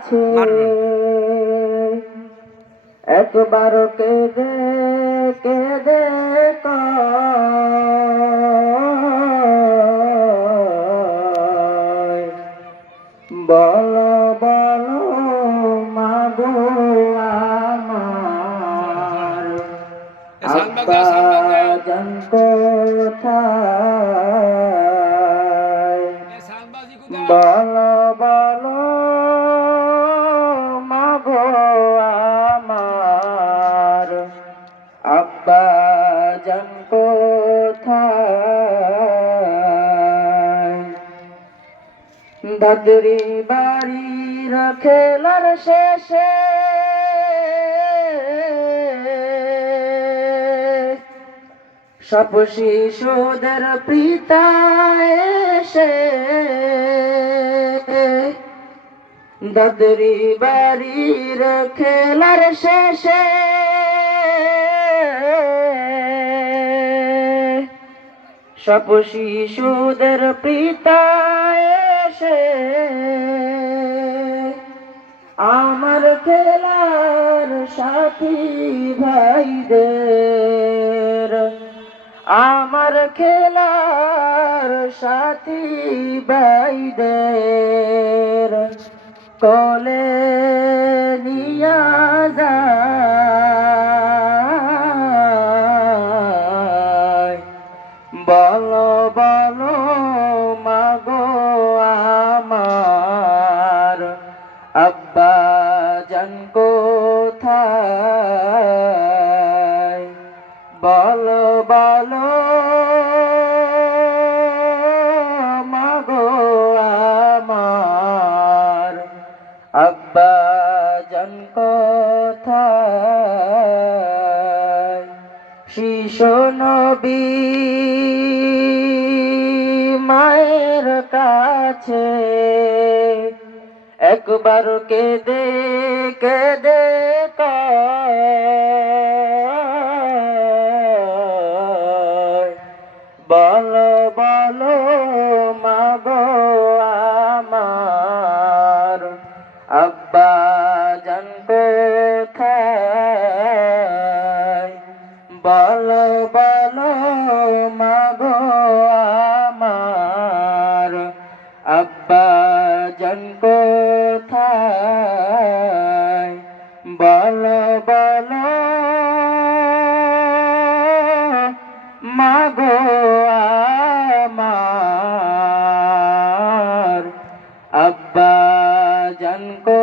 কাছে একবার কেঁদে কেঁদে বলো বলো মাগো আমার। কোথায়? বলো বলো জান কোথায়? দাদরি বাড়ির শেষে। সব শিশুদের পিতা এসে। দাদরি বাড়ির খেলার শেষে। সব শিশুদের পিতা আমার খেলার সাথী ভাইদের। আমার খেলার সাথী ভাইদের কলে নিয়া জান কোথায়? বলো বলো। মাগো আমার আব্বা জান কোথায়? শিশু নবী মায়ের কাছে একবার কেঁদে কয়, বলো বলো মাগো আমার আব্বা জান কোথায়? বলো বলো মাগো আমার আব্বা জান বলো বালা। মাগো আমার। আব্বা জান কোথায়